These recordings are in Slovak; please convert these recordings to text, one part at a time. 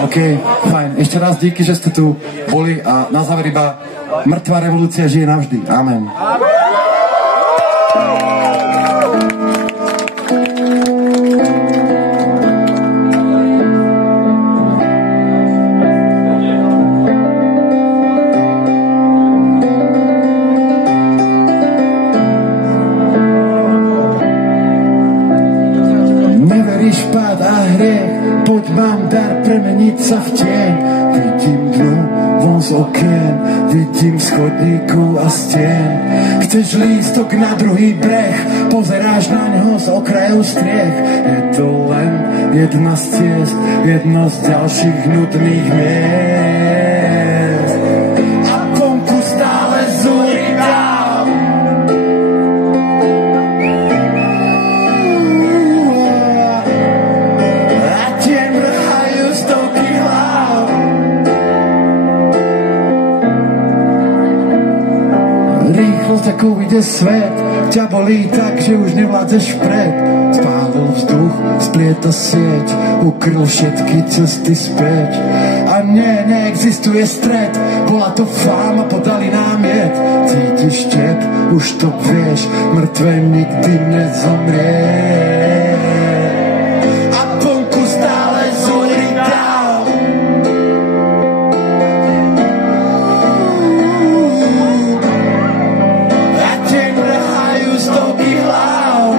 OK, fajn. Ešte raz díky, že ste tu boli a na záver iba mŕtva revolúcia žije navždy. Amen. Neveríš pád a hriech, poď mám dar premeniť sa v tieň. Vidím dnu von z okien, vidím schodníku a stien. Chceš lístok na druhý breh, pozeráš na ňo z okraju striech. Je to len jedna z ciest, jedno z ďalších nudných miest. A vonku stále zúri dál. A tie mrhajú stovky hlav. Rýchlo tak ujde svet, ťa bolí tak, že už nevládzeš vpred. Spálil vzduch, splieta sieť, ukryl všetky cesty späť. A neexistuje stret, bola to fáma, podali nám jed. Cítiš tep, už to vieš, mŕtve nikdy nezomrie. A vonku stále zúri dál. A tie mrhajú stovky hlav.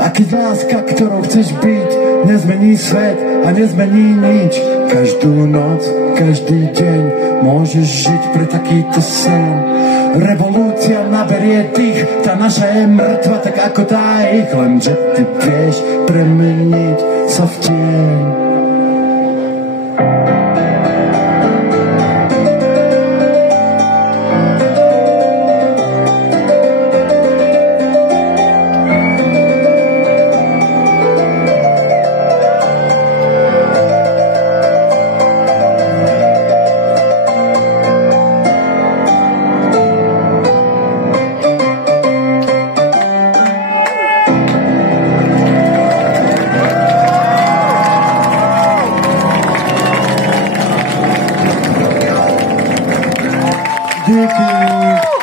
A keď láska, ktorou chceš byť, nezmení svet a nezmení nič. Každú noc, každý deň môžeš žiť pre takýto sen. Revolúcia naberie tých, tá naša je mŕtva, tak ako tá ich. Lenže ty vieš premeniť sa v tieň. Díky.